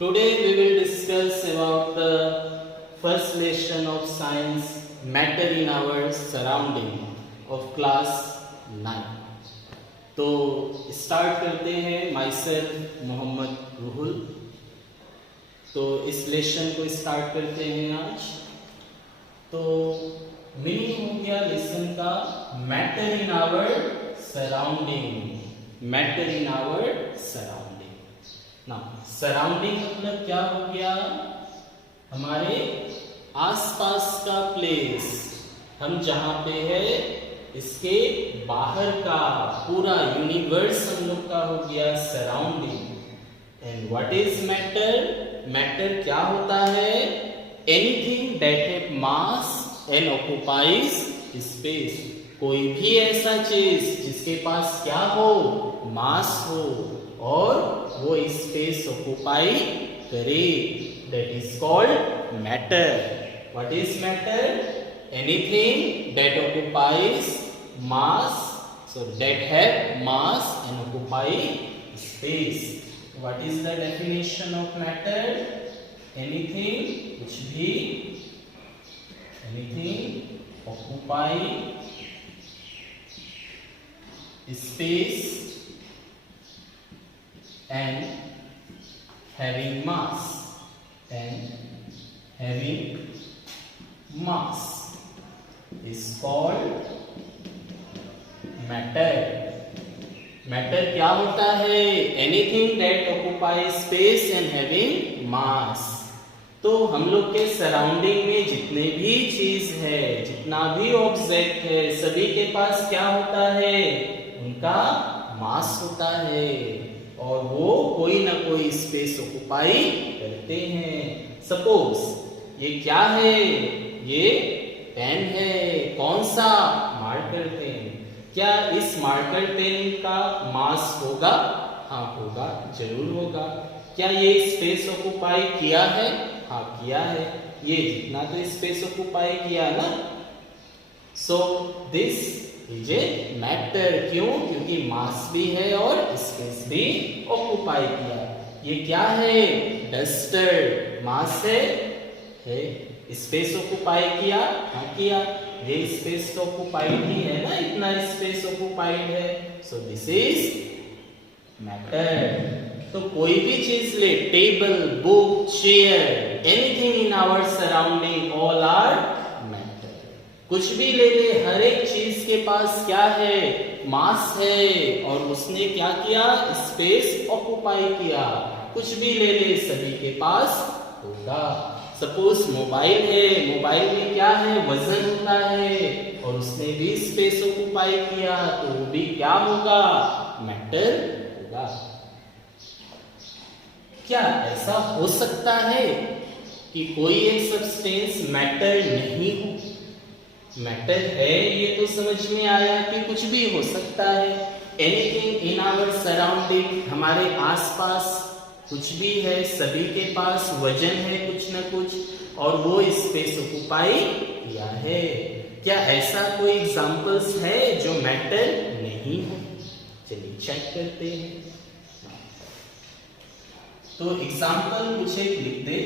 Today we will discuss about the first lesson of science, matter in our surrounding of class 9. तो start करते हैं my self Mohammad Ruhul. तो इस lesson को start करते हैं आज। तो मीनिंग हो गया लेसन का matter in our surrounding, matter in our surrounding. ना सराउंडिंग मतलब क्या हो गया, हमारे आसपास का प्लेस, हम जहां पे है इसके बाहर का पूरा यूनिवर्स हम लोग का हो गया surrounding. And what is matter? Matter क्या होता है? Anything that have mass and occupies space, कोई भी ऐसा चीज जिसके पास क्या हो, मास हो और वो स्पेस ऑक्युपाई करे, that is called matter. What is matter? Anything that occupies mass, so that have mass and occupy space. What is the definition of matter? Anything which be anything occupy space and having mass is called matter. Matter क्या होता है? Anything that occupy space and having mass. तो हम लोग के surrounding में जितने भी चीज है, जितना भी ऑब्जेक्ट है, सभी के पास क्या होता है? उनका मास होता है और वो कोई ना कोई स्पेस ऑक्युपाई करते हैं। सपोज ये क्या है? ये पेन है। कौन सा? Marker pen. क्या इस मार्कर पेन का मास होगा? हाँ होगा, जरूर होगा। क्या ये स्पेस ऑक्युपाई किया है? हाँ किया है। ये जितना तो स्पेस ऑक्युपाई किया ना। सो दिस इज ए मैटर। क्यों? क्योंकि मास भी है और स्पेस भी ऑक्युपाई किया। ये क्या है? डस्टर। मास है, स्पेस ऑक्युपाई किया? हाँ किया। ये स्पेस तो ऑक्युपाइड ही है ना, इतना स्पेस ऑक्युपाइड है। So this is matter. तो कोई भी चीज ले, table, book, chair, anything in our surrounding, all are matter. कुछ भी ले ले, हर एक चीज के पास क्या है? मास है और उसने क्या किया? स्पेस ऑक्युपाई किया। कुछ भी ले ले, सभी के पास होगा। सपोज मोबाइल है, मोबाइल में क्या है? वजन होता है और उसने भी स्पेस ऑक्युपाई किया, तो वो भी क्या होगा? मैटर होगा। क्या ऐसा हो सकता है कि कोई एक सब्सटेंस मैटर नहीं हो? मैटर है, ये तो समझ में आया कि कुछ भी हो सकता है। एनीथिंग इन आवर सराउंडिंग, हमारे आसपास कुछ भी है, सभी के पास वजन है कुछ न कुछ और वो स्पेस ऑक्युपाई किया है। क्या ऐसा कोई एग्जांपल्स है जो मैटर नहीं हो? चलिए चेक करते हैं। तो एग्जांपल कुछ एक लिख दे।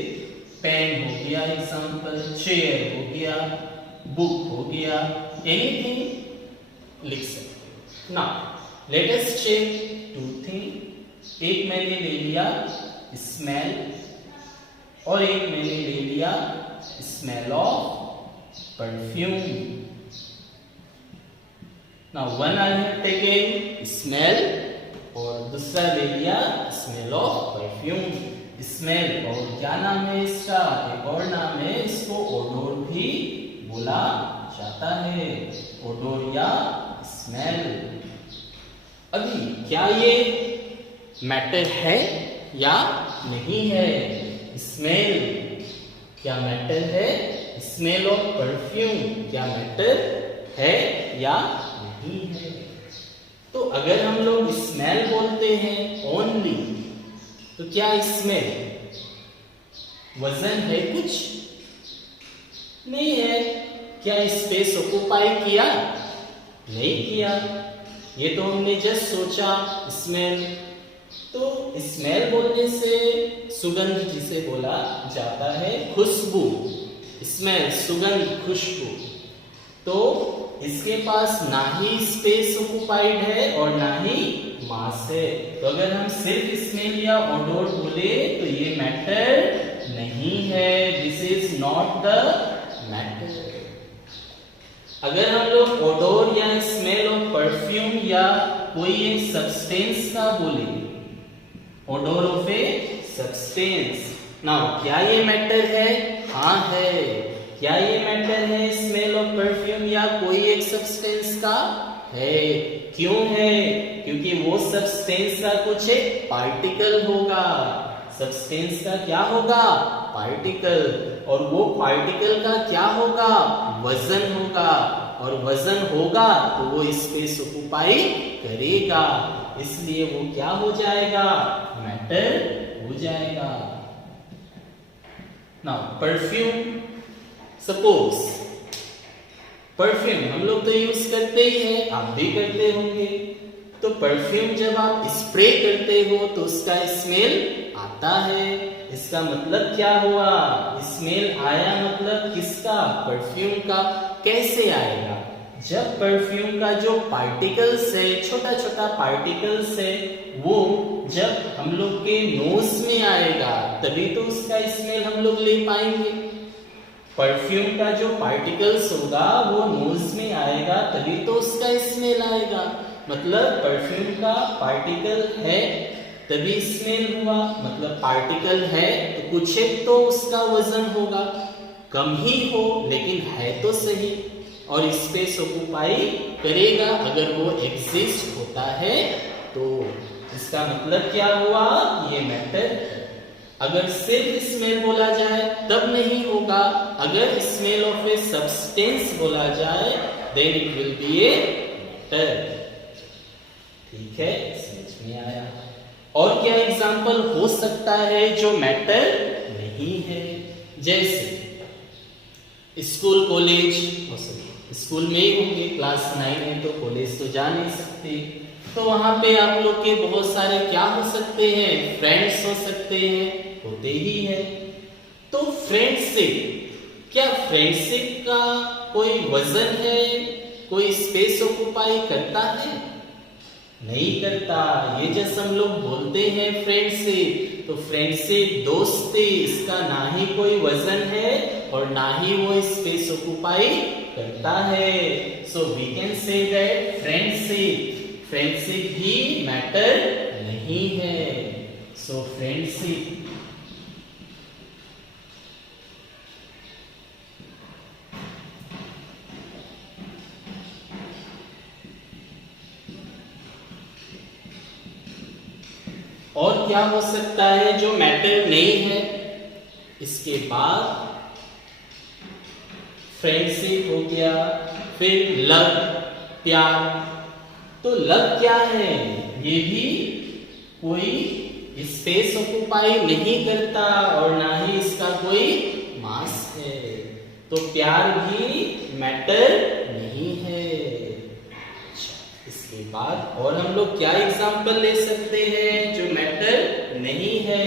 पेन हो गया एग्जांपल, चेयर हो गया, बुक हो गया, एनीथिंग लिख सकते। Now let us check two thing. एक मैंने ले लिया स्मेल और एक मैंने ले लिया smell of perfume. Now one I have taken smell और दूसरा ले लिया स्मेल ऑफ परफ्यूम। स्मेल और क्या नाम है इसका? एक और नाम है, इसको ओडोर भी बोला जाता है। ओडोर या स्मेल। अभी क्या ये मैटर है या नहीं है? स्मेल क्या मैटर है? स्मेल ऑफ परफ्यूम क्या मैटर है या नहीं है? तो अगर हम लोग स्मेल बोलते हैं ओनली, तो क्या स्मेल वजन है? कुछ नहीं है। क्या स्पेस ऑक्युपाई किया? नहीं किया। ये तो हमने जस्ट सोचा स्मेल। तो स्मेल बोलने से सुगंध जिसे बोला जाता है, खुशबू, स्मेल, सुगंध, खुशबू। तो इसके पास ना ही स्पेस ऑक्युपाइड है और ना ही मास है। तो अगर हम सिर्फ स्मेल या ओडोर बोले तो ये मैटर नहीं है, this is not the matter. अगर हम लोग ओडोर या स्मेल ऑफ परफ्यूम या कोई एक सब्सटेंस का बोले, odour of a substance, now क्या ये मैटर है? हाँ है। क्या ये मैटर है स्मेल ऑफ परफ्यूम या कोई एक सब्सटेंस का? है। क्यों है? क्योंकि वो सब्सटेंस का कुछ एक पार्टिकल होगा। सब्सटेंस का क्या होगा? पार्टिकल। और वो पार्टिकल का क्या होगा? वजन होगा। और वजन होगा तो वो स्पेस ऑक्युपाई करेगा, इसलिए वो क्या हो जाएगा? मैटर हो जाएगा। नाउ परफ्यूम, सपोज परफ्यूम हम लोग तो यूज करते ही हैं, आप भी करते होंगे। तो परफ्यूम जब आप स्प्रे करते हो तो उसका स्मेल आता है। इसका मतलब क्या हुआ? स्मेल आया, मतलब किसका? परफ्यूम का। कैसे आएगा? जब परफ्यूम का जो पार्टिकल्स है, छोटा छोटा पार्टिकल्स है, वो जब हम लोग के नोज में आएगा तभी तो उसका स्मेल हम लोग ले पाएंगे। परफ्यूम का जो पार्टिकल्स होगा वो नोज में आएगा तभी तो उसका स्मेल आएगा। मतलब परफ्यूम का पार्टिकल है तभी स्मेल हुआ, मतलब पार्टिकल है तो कुछ एक तो उसका वजन होगा, कम ही हो लेकिन है तो सही, और स्पेस ऑक्युपाई करेगा अगर वो एग्जिस्ट होता है तो। इसका मतलब क्या हुआ? ये मैटर। अगर सिर्फ स्मेल बोला जाए तब नहीं होगा, अगर स्मेल ऑफ ए सब्सटेंस बोला जाए then it will be a matter. ठीक है, समझ में आया? और क्या एग्जाम्पल हो सकता है जो मैटर नहीं है? जैसे स्कूल, कॉलेज हो सकते, स्कूल में ही होंगे, क्लास 9 है तो कॉलेज तो जा नहीं सकते, तो वहां पे आप लोग के बहुत सारे क्या हो सकते हैं? फ्रेंड्स हो सकते हैं, होते ही है। तो फ्रेंडशिप, क्या फ्रेंडशिप का कोई वजन है? कोई स्पेस ऑक्युपाई करता है? नहीं करता। ये जैसे हम लोग बोलते हैं फ्रेंडशिप, तो फ्रेंडशिप, दोस्ती, इसका ना ही कोई वजन है और ना ही वो स्पेस ऑक्युपाई करता है। So we can say that friendship ही मैटर नहीं है। सो फ्रेंडशिप, और क्या हो सकता है जो मैटर नहीं है? इसके बाद फ्रेंडशिप हो गया, फिर लव, प्यार। तो लव क्या है? ये भी कोई स्पेस ऑक्युपाई नहीं करता और ना ही इसका कोई मास है, तो प्यार भी मैटर नहीं है। इसके बाद और हम लोग क्या एग्जाम्पल ले सकते हैं जो मैटर नहीं है?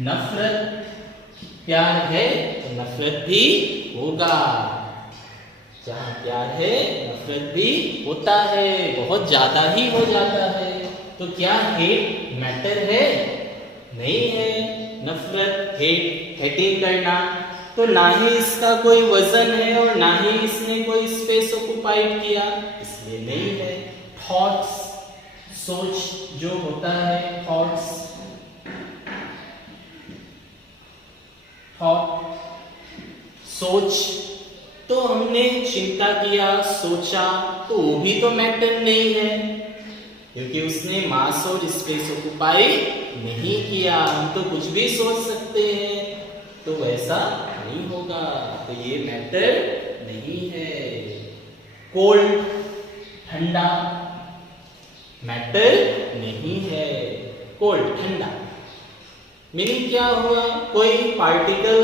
नफरत, प्यार है तो नफरत भी होगा। जहां प्यार है नफरत भी होता है, बहुत ज्यादा ही हो जाता है। तो क्या हेट मैटर है? नहीं है। नफरत, हेटिंग करना, तो ना ही इसका कोई वजन है और ना ही इसने कोई स्पेस ऑक्युपाइड किया, इसलिए नहीं है। थॉट्स, सोच जो होता है, थॉट्स, थॉट, सोच, तो हमने चिंता किया, सोचा, तो वो भी तो मैटर नहीं है क्योंकि उसने मास और स्पेस ऑक्युपाई नहीं किया। हम तो कुछ भी सोच सकते हैं, तो वैसा नहीं होगा, तो ये मैटर नहीं है। कोल्ड, ठंडा, मैटर नहीं है। कोल्ड, ठंडा, मीनिंग क्या हुआ? कोई पार्टिकल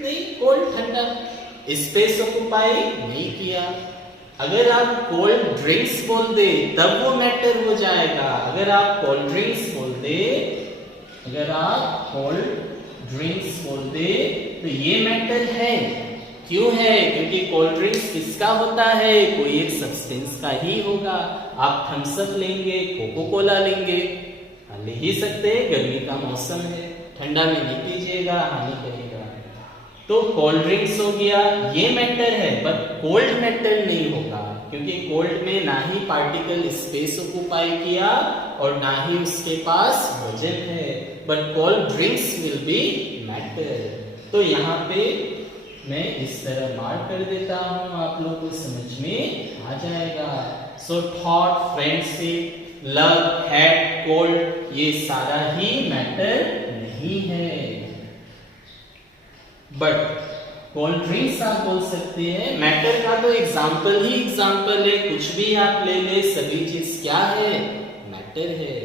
नहीं, कोल्ड, ठंडा, स्पेस ऑक्युपाई नहीं किया। अगर आप कोल्ड ड्रिंक्स बोल दे तब वो मैटर हो जाएगा। अगर आप कोल्ड ड्रिंक्स बोल दे अगर आप कोल्ड ड्रिंक्स बोलते तो ये मैटर है। क्यों है? क्योंकि कोल्ड ड्रिंक्स किसका होता है? कोई एक सब्सटेंस का ही होगा। आप थम्स अप लेंगे, कोको कोला लेंगे, ले ही सकते हैं, गर्मी का मौसम है, ठंडा में नहीं पीजिएगा, हानि करेगा। तो कोल्ड ड्रिंक्स हो गया, ये मैटर है, बट कोल्ड मैटर नहीं होगा, क्योंकि कोल्ड में ना ही पार्टिकल स्पेस ऑक्युपाई किया और ना ही उसके पास वजन है, but cold drinks will be matter. तो यहाँ पे मैं इस तरह मार्क कर देता हूँ, आप लोग को समझ में आ जाएगा। So thought, friendship, love, hate, cold, ये सारा ही मैटर नहीं है, बट कोल्ड ड्रिंक्स आप बोल सकते हैं। मैटर का तो एग्जाम्पल ही एग्जाम्पल है, कुछ भी आप ले ले, सभी चीज क्या है? मैटर है।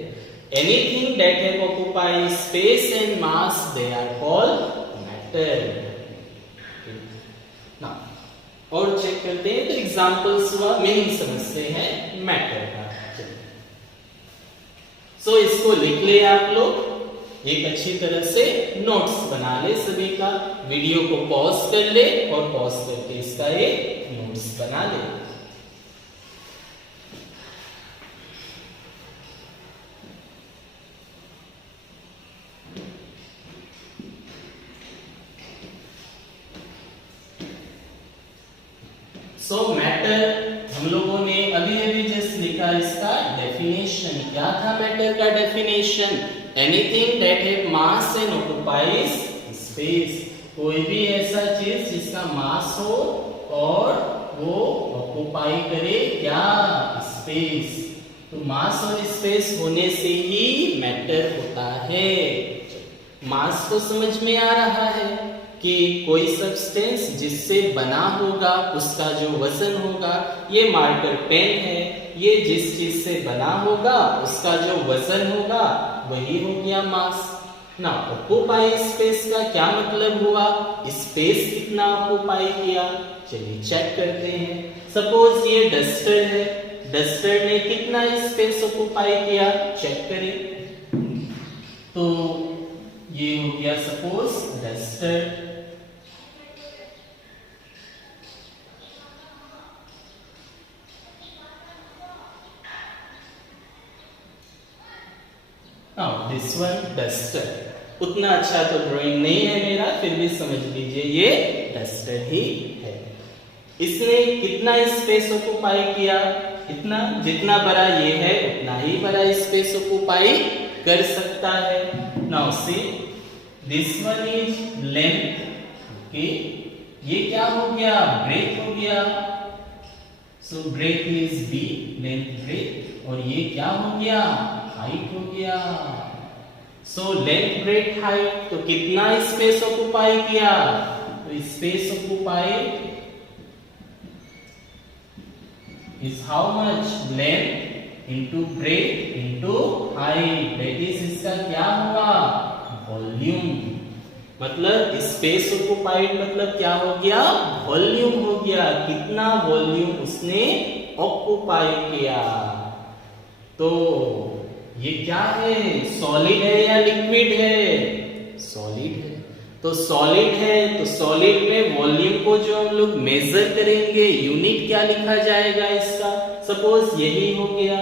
Anything that have occupy space and mass, they are called matter. और चेक करते हैं, तो एग्जाम्पल्स हुआ, मीनिंग समझते हैं मैटर का। सो इसको लिख ले आप लोग, एक अच्छी तरह से नोट्स बना ले सभी का, वीडियो को पॉज कर ले और पॉज करके इसका एक नोट्स बना ले। सो मैटर हम लोगों ने अभी अभी जस्ट लिखा, इसका डेफिनेशन क्या था? मैटर का definition, anything that have mass and occupies space, कोई भी ऐसा चीज जिसका मास हो और वो ऑक्युपाई करे क्या? स्पेस। तो मास और स्पेस होने से ही मैटर होता है। मास तो समझ में आ रहा है कि कोई सब्सटेंस जिससे बना होगा उसका जो वजन होगा, ये मार्कर पेन है, ये जिस चीज से बना होगा उसका जो वजन होगा वही हो गया मास ना। ऑक्युपाई स्पेस का क्या मतलब हुआ? स्पेस कितना ऑक्युपाई किया? चलिए चेक करते हैं। सपोज ये डस्टर है, डस्टर ने कितना स्पेस ऑक्युपाई किया? चेक करें। तो ये हो गया suppose duster. This one duster. उतना अच्छा तो ड्राइंग नहीं है मेरा, फिर भी समझ लीजिए ये डस्टर ही है। इसने कितना स्पेस ऑक्युपाई किया? इतना, जितना बड़ा ये है उतना ही बड़ा स्पेस ऑक्युपाई कर सकता है। Now see this one is length. Okay, ये क्या हो गया? ब्रेथ हो गया। So breadth is B, length breadth. और ये क्या हो गया? हाइट हो गया। सो लेंथ ब्रेथ हाइट, तो कितना स्पेस ऑक्युपाई किया? तो space occupied is how much? Length into breadth into height, that is इसका क्या हुआ? वॉल्यूम। मतलब स्पेस ऑक्युपाइड मतलब क्या हो गया? वॉल्यूम हो गया। कितना वॉल्यूम उसने ऑक्युपाई किया। तो ये क्या है? सॉलिड है या लिक्विड है? सॉलिड है। तो सॉलिड है, तो सॉलिड में वॉल्यूम को जो हम लोग मेजर करेंगे, यूनिट क्या लिखा जाएगा इसका? सपोज यही हो गया,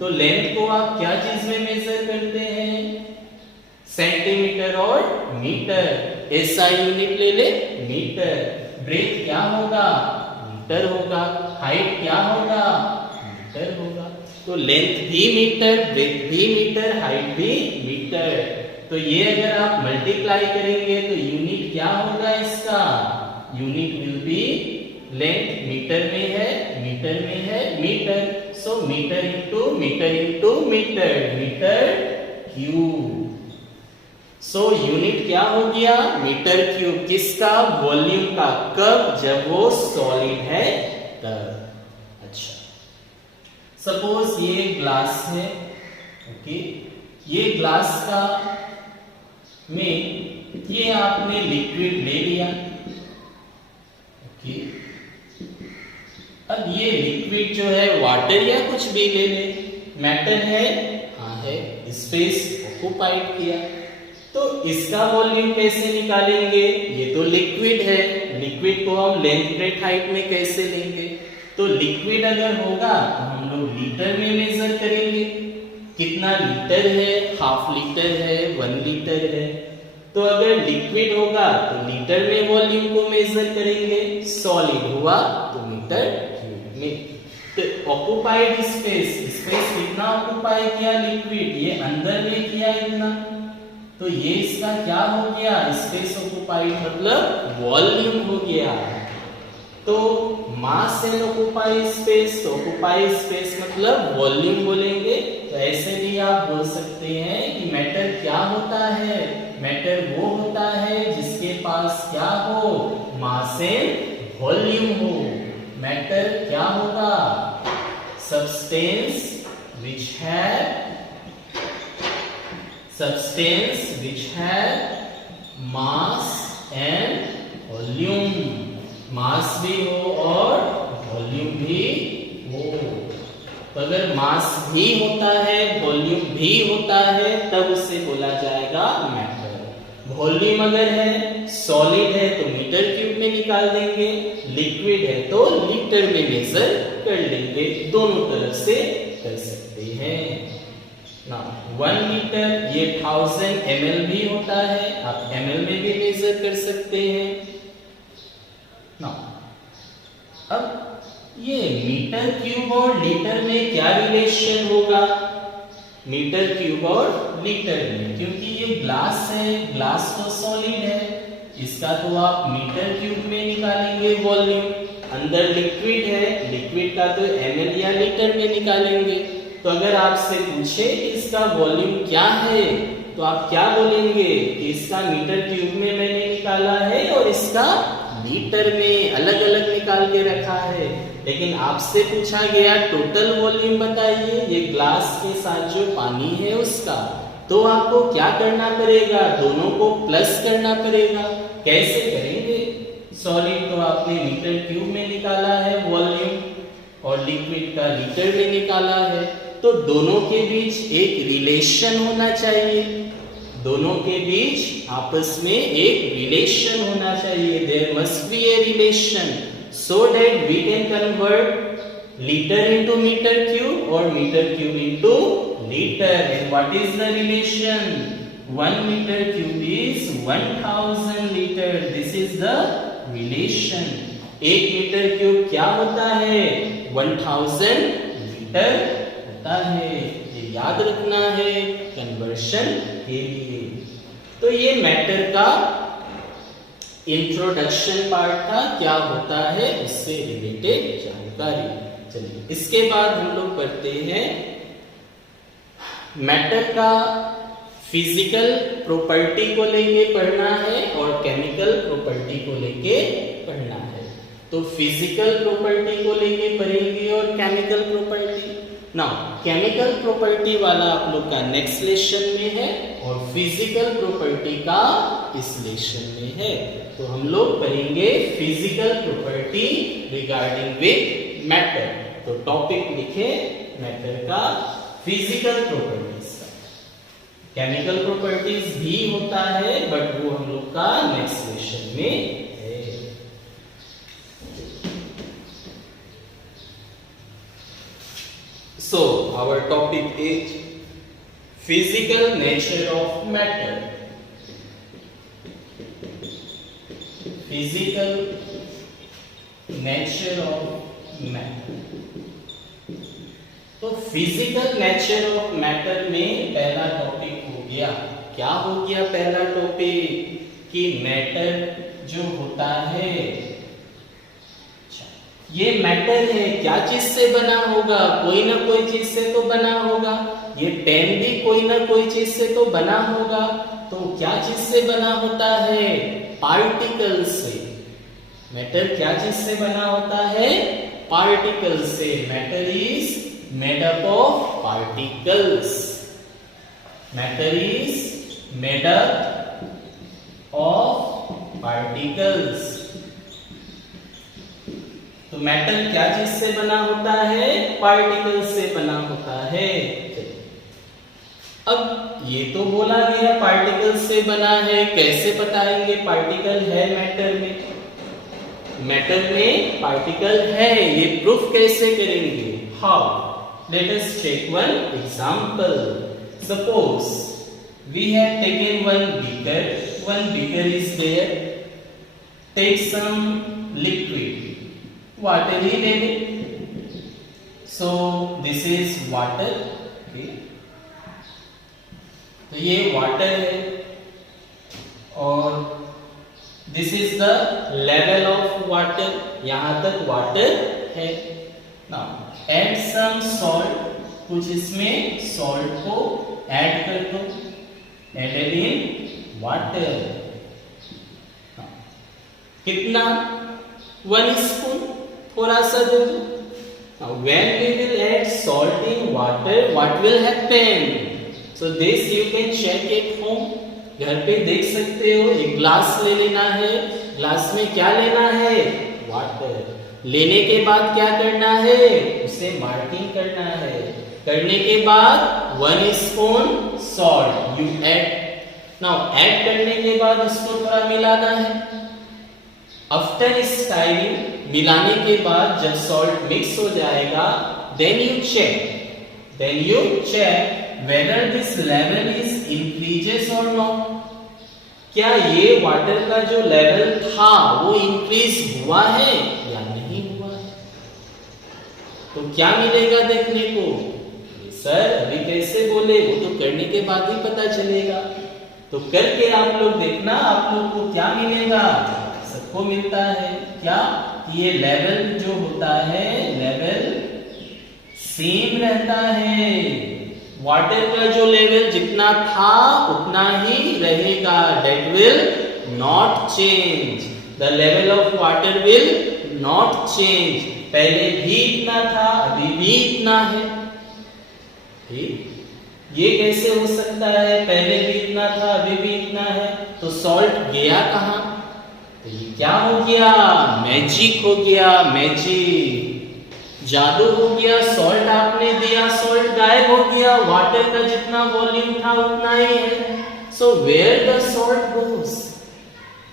तो लेंथ को आप क्या चीज में मेजर करते हैं? सेंटीमीटर और मीटर। ऐसा यूनिट ले ले, मीटर। ब्रेथ क्या होगा? मीटर होगा। हाइट क्या होगा? मीटर होगा। तो लेंथ भी मीटर, ब्रेथ भी मीटर, हाइट भी मीटर। तो ये अगर आप मल्टीप्लाई करेंगे तो यूनिट क्या होगा इसका? Unit will be length metre में है, मीटर में है metre. So metre into metre into metre, metre cube. So unit क्या हो गया? Metre cube. किसका? वॉल्यूम का। कब? जब वो सॉलिड है तब। अच्छा, सपोज ये ग्लास है। ओके, ये ग्लास का में ये आपने लिक्विड ले लिया। ओके, अब ये लिक्विड जो है वाटर या कुछ भी ले ले, मैटर है? हाँ है। स्पेस ऑक्युपाइड किया। तो इसका वॉल्यूम कैसे निकालेंगे? ये तो लिक्विड है, लिक्विड को हम लेंथ ब्रेथ हाइट में कैसे लेंगे? तो लिक्विड अगर होगा तो हम लोग लीटर में मेजर करेंगे। कितना लीटर है? हाफ लीटर है, 1 लीटर है। तो अगर लिक्विड होगा तो लीटर में वॉल्यूम को मेजर करेंगे, सॉलिड हुआ तो मीटर क्यूब में। तो ऑक्युपाइड स्पेस, स्पेस कितना ऑक्युपाई किया लिक्विड? ये अंदर में किया इतना, तो ये इसका क्या हो गया? स्पेस ऑक्युपाइड मतलब वॉल्यूम हो गया। तो मास एंड ऑक्युपाई स्पेस, तो ऑक्युपाई स्पेस मतलब वॉल्यूम बोलेंगे। तो ऐसे भी आप बोल सकते हैं कि मैटर क्या होता है? मैटर वो होता है जिसके पास क्या हो? मास एंड वॉल्यूम हो। मैटर क्या होगा? Substance which have mass and volume, मास भी हो और वॉल्यूम भी हो। तो अगर मास भी होता है, वॉल्यूम भी होता है, तब उसे बोला जाएगा मैटर। वॉल्यूम अगर है, सॉलिड है तो मीटर क्यूब में निकाल देंगे, लिक्विड है तो लीटर में मेजर कर लेंगे। दोनों तरफ से कर सकते हैं ना। 1 लीटर ये 1000 ml भी होता है, आप ml में भी मेजर कर सकते हैं ना। अब ये मीटर क्यूब और लीटर में क्या रिलेशन होगा? मीटर क्यूब और लीटर में, क्योंकि ये ग्लास है, ग्लास तो सॉलिड है, इसका तो आप मीटर क्यूब में निकालेंगे वॉल्यूम। अंदर लिक्विड है, लिक्विड का तो ml या लीटर में निकालेंगे। तो अगर आपसे पूछे कि इसका वॉल्यूम क्या है, तो आप क्या बोलेंगे कि इसका मीटर क्यूब में मैंने निकाला है और इसका लीटर में अलग अलग निकाल के रखा है। लेकिन आपसे पूछा गया टोटल वॉल्यूम बताइए, ये ग्लास के साथ जो पानी है उसका, तो आपको क्या करना पड़ेगा? दोनों को प्लस करना पड़ेगा। कैसे करेंगे? सॉलिड तो आपने मीटर क्यूब में निकाला है वॉल्यूम, और लिक्विड का लीटर में निकाला है, तो दोनों के बीच एक रिलेशन होना चाहिए। दोनों के बीच आपस में एक रिलेशन होना चाहिए। There must be a relation so that we can convert liter into meter cube or meter cube into liter. And what is the relation? 1 meter cube is 1000 liter. This is the relation. 1 metre cube क्या होता है? 1000 litre होता है। ये याद रखना है conversion के लिए। तो ये मैटर का इंट्रोडक्शन पार्ट था, क्या होता है उससे रिलेटेड जानकारी। चलिए इसके बाद हम लोग पढ़ते हैं मैटर का फिजिकल प्रॉपर्टी को लेके पढ़ना है और केमिकल प्रॉपर्टी को लेके पढ़ना है। तो फिजिकल प्रॉपर्टी को लेके पढ़ेंगे और chemical property. Now chemical property वाला आप लोग का नेक्स्ट लेसन में है और फिजिकल प्रॉपर्टी का इस लेसन में है। तो हम लोग पढ़ेंगे physical property regarding with matter. तो टॉपिक लिखे मैटर का फिजिकल प्रॉपर्टीज का। केमिकल प्रॉपर्टीज भी होता है बट वो हम लोग का नेक्स्ट लेसन में है। So our topic is physical nature of matter. Physical nature of matter. तो फिजिकल नेचर ऑफ मैटर में पहला टॉपिक हो गया। क्या हो गया पहला टॉपिक? कि मैटर जो होता है, ये मैटर है, क्या चीज से बना होगा? कोई ना कोई चीज से तो बना होगा। ये पेन भी कोई ना कोई चीज से तो बना होगा। तो क्या चीज से बना होता है? पार्टिकल से। मैटर क्या चीज से बना होता है? पार्टिकल से। Matter is made up of particles. Matter is made up of particles. तो मैटर क्या चीज से बना होता है? पार्टिकल से बना होता है। अब ये तो बोला गया पार्टिकल से बना है, कैसे बताएंगे पार्टिकल है मैटर में? मैटर में पार्टिकल है, ये प्रूफ कैसे करेंगे? How? Let us check one example. Suppose we have taken one beaker is there. Take some liquid, water ही ले ले. So this is water. Okay. तो ये वाटर है और this is the level of water, यहां तक वाटर है. नाउ ऐड सम सॉल्ट, कुछ इसमें सॉल्ट को ऐड कर दो. Added in water. कितना? 1 स्पून, थोड़ा सा दे दो. Now when we will add salt in water, what will happen? So this you can check at home. घर पे देख सकते हो. एक ग्लास ले लेना है. ग्लास में क्या लेना है? वाटर. लेने के बाद क्या करना है? उसे मार्किंग करना है. करने के बाद 1 spoon salt you add. Now add करने के बाद उसको थोड़ा मिलाना है. आफ्टर स्टाइलिंग, मिलाने के बाद जब सॉल्ट मिक्स हो जाएगा, then you check whether this level is increases or not. क्या ये वाटर का जो लेवल था वो इंक्रीज हुआ है या नहीं हुआ है? तो क्या मिलेगा देखने को? सर अभी कैसे बोले, वो तो करने के बाद ही पता चलेगा. तो करके आप लोग देखना, आप लोग को क्या मिलेगा? सबको मिलता है क्या? ये लेवल जो होता है, लेवल सेम रहता है. वाटर का जो लेवल जितना था उतना ही रहेगा. That will not change. The level of water will not change. पहले भी इतना था, अभी भी इतना है. ठीक, ये कैसे हो सकता है? पहले भी इतना था, अभी भी इतना है. तो सॉल्ट गया कहां? तो ये क्या हो गया? मैजिक हो गया. मैजिक, जादू हो गया. सॉल्ट आपने दिया, सॉल्ट गायब हो गया. वाटर का जितना वॉल्यूम था उतना ही है. सो वेयर द सॉल्ट गोस?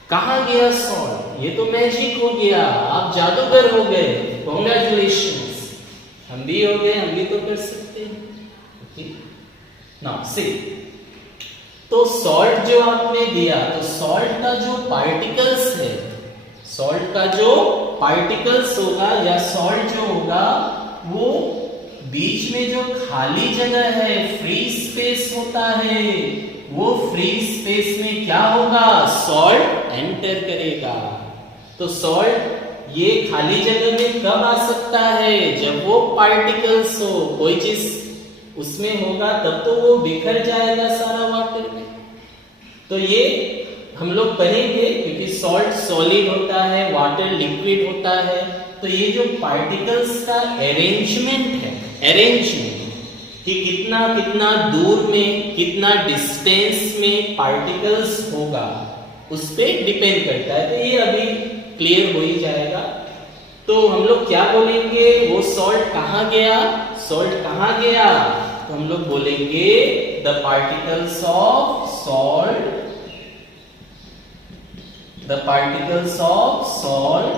कहां गया सॉल्ट? ये तो मैजिक हो गया. आप जादूगर हो गए. कांग्रेचुलेशंस. हम भी हो गए, हम भी तो कर सकते हैं. Okay, now see. तो सॉल्ट जो आपने दिया, तो सॉल्ट का जो पार्टिकल्स है, सॉल्ट का जो पार्टिकल्स होगा या सॉल्ट जो होगा, वो बीच में जो खाली जगह है, फ्री स्पेस होता है, वो फ्री स्पेस में क्या होगा? सॉल्ट एंटर करेगा. तो सॉल्ट ये खाली जगह में कब आ सकता है? जब वो पार्टिकल्स हो, कोई चीज उसमें होगा, तब तो वो बिखर जाएगा सारा वाटर में. तो ये हम लोग पढ़ेंगे, क्योंकि सॉल्ट सॉलिड होता है, वाटर लिक्विड होता है. तो ये जो पार्टिकल्स का अरेंजमेंट है, कि कितना कितना दूर में, कितना डिस्टेंस में पार्टिकल्स होगा, उस पे डिपेंड करता है. तो ये अभी क्लियर हो ही जाएगा. तो हम लोग क्या बोलेंगे? वो सॉल्ट कहां गया? सॉल्ट कहां गया? तो हम लोग बोलेंगे the particles of salt, the particles of salt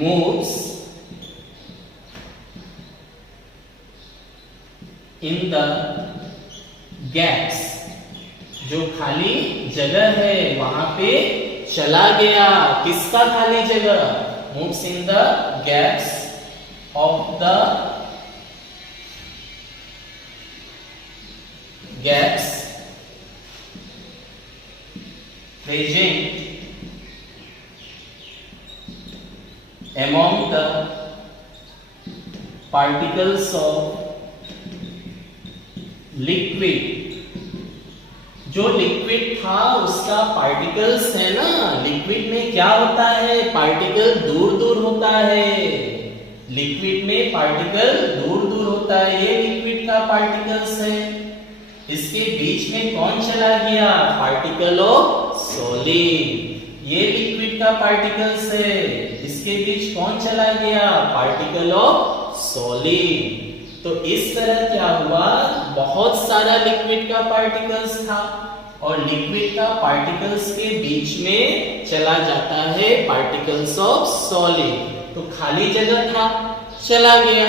moves in the gaps. जो खाली जगह है वहां पे चला गया. किसका खाली जगह? moves in the gaps of the gaps present among the particles of liquid. जो लिक्विड था उसका पार्टिकल्स है ना, लिक्विड में क्या होता है? पार्टिकल दूर दूर होता है. लिक्विड में पार्टिकल दूर दूर होता है. ये लिक्विड का पार्टिकल्स है. इसके बीच में कौन चला गया? Particle of solid. ये लिक्विड का पार्टिकल्स है. इसके बीच कौन चला गया? Particle of solid. तो इस तरह क्या हुआ? बहुत सारा लिक्विड का पार्टिकल्स था और लिक्विड का पार्टिकल्स के बीच में चला जाता है पार्टिकल्स ऑफ सॉलिड। तो खाली जगह था, चला गया।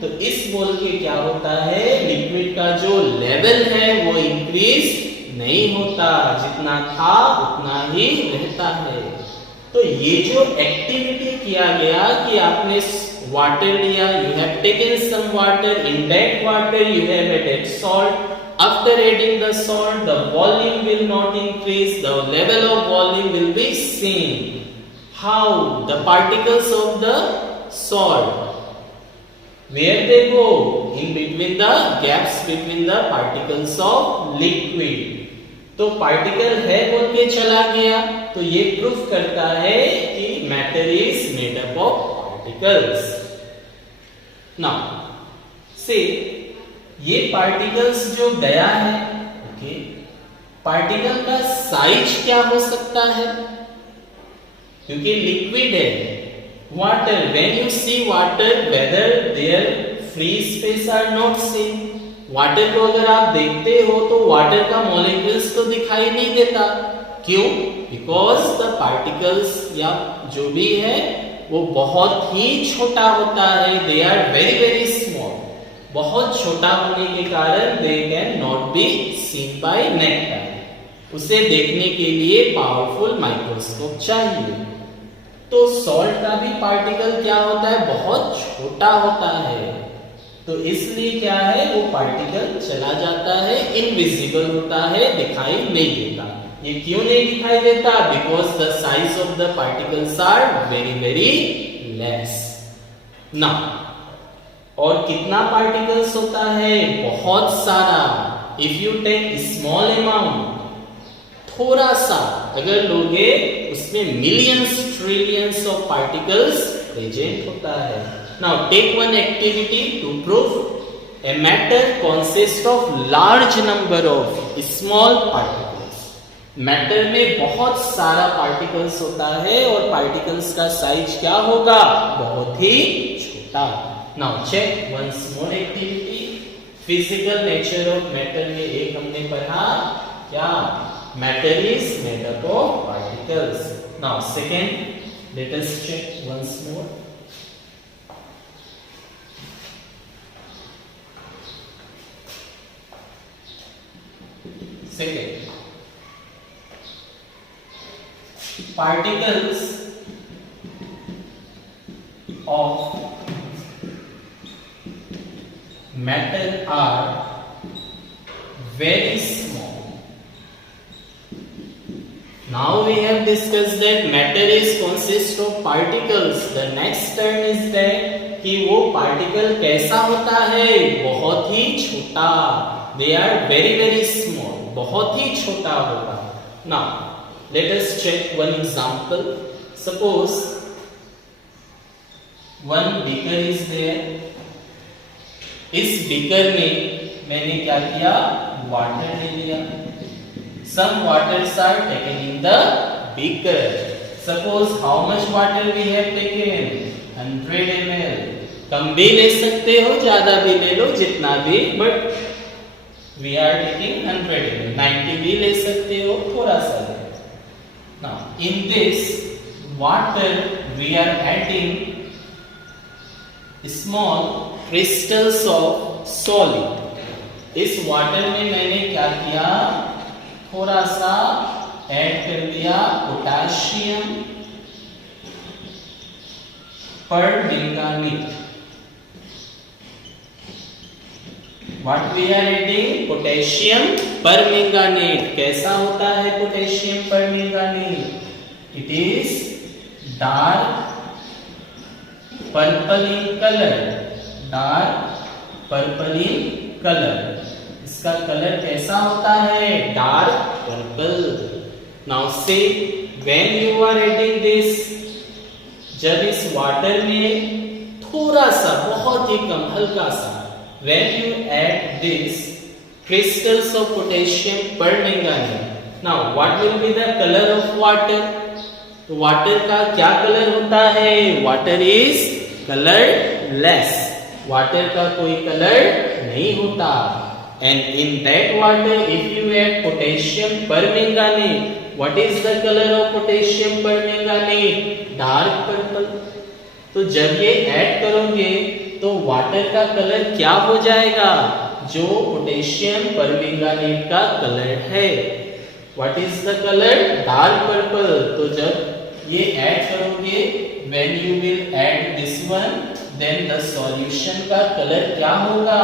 तो इस बोल के क्या होता है, लिक्विड का जो लेवल है वो इंक्रीज नहीं होता, जितना था उतना ही रहता है। तो ये जो एक्टिविटी किया गया कि आपने वाटर लिया, you have taken some water, in that water you have added salt, after adding the salt the volume will not increase, the level of volume will be same. How? The particles of the salt, where they go? In between the gaps between the particles of liquid. तो particle है बोल के चला गया, तो ये proof करता है कि matter is made up of particles. Now से ये पार्टिकल्स जो गया है, ओके, पार्टिकल का साइज क्या हो सकता है, क्योंकि लिक्विड है। Water, when you see water, whether there free space are not same. Water को अगर आप देखते हो तो वाटर का मॉलिक्यूल्स तो दिखाई नहीं देता, क्यों? बिकॉज द पार्टिकल्स या जो भी है वो बहुत ही छोटा होता है, they are very very small. बहुत छोटा होने के कारण they can not be seen by naked, उसे देखने के लिए पावरफुल माइक्रोस्कोप चाहिए। तो सॉल्ट का भी पार्टिकल क्या होता है, बहुत छोटा होता है, तो इसलिए क्या है, वो पार्टिकल चला जाता है, इनविजिबल होता है, दिखाई नहीं देता। ये क्यों नहीं दिखाई देता? Because the size of the particles are very very less. ना, और कितना पार्टिकल्स होता है, बहुत सारा। If you take small amount, थोड़ा सा अगर लोगे, उसमें millions trillions of particles present होता है। Now take one activity to prove a matter consist of large number of small particles. Matter में बहुत सारा पार्टिकल्स होता है और पार्टिकल्स का साइज क्या होगा, बहुत ही छोटा। Now check one small activity. Physical nature of matter में एक हमने पढ़ा क्या, matter is made up of particles. Now second, let us check once more. Second, particles of matter are very small. Now we have discussed that matter is consist of particles. The next term is that कि वो particle कैसा होता है, बहुत ही छोटा। They are very very small, बहुत ही छोटा होगा। Now let us check one example. Suppose one beaker is there. इस बीकर में मैंने क्या किया, वाटर ले लिया। Some waters are taken in the beaker. Suppose how much water we have taken? 100 ml. कम भी ले सकते हो, ज्यादा भी ले लो, जितना भी, but we are taking 100 ml. 90 भी ले सकते हो, थोड़ा सा ले। Now in this water we are adding small crystals of solid। इस वाटर में मैंने क्या किया, थोड़ा सा ऐड कर दिया potassium permanganate. What we are adding, potassium permanganate. कैसा होता है potassium permanganate? It is dark purple in colour, dark purple in colour. इसका कलर कैसा होता है, dark purple. Now say when you are adding this, जब इस वाटर में थोड़ा सा, बहुत ही कम, हल्का सा, when you add this crystals of potassium permanganate, now what will be the color of water? तो वाटर का क्या कलर होता है, वाटर इज कलरलेस, वाटर का कोई कलर नहीं होता। and in that water if you add potassium permanganate, what is the color of potassium permanganate? Dark purple. तो जब ये ऐड करोगे तो वाटर का कलर क्या हो जाएगा? जो पोटेशियम परमैंगानेट का कलर है, what is the colour? Dark purple. तो जब ये ऐड करोगे, when you will add this one, then the solution का कलर क्या होगा?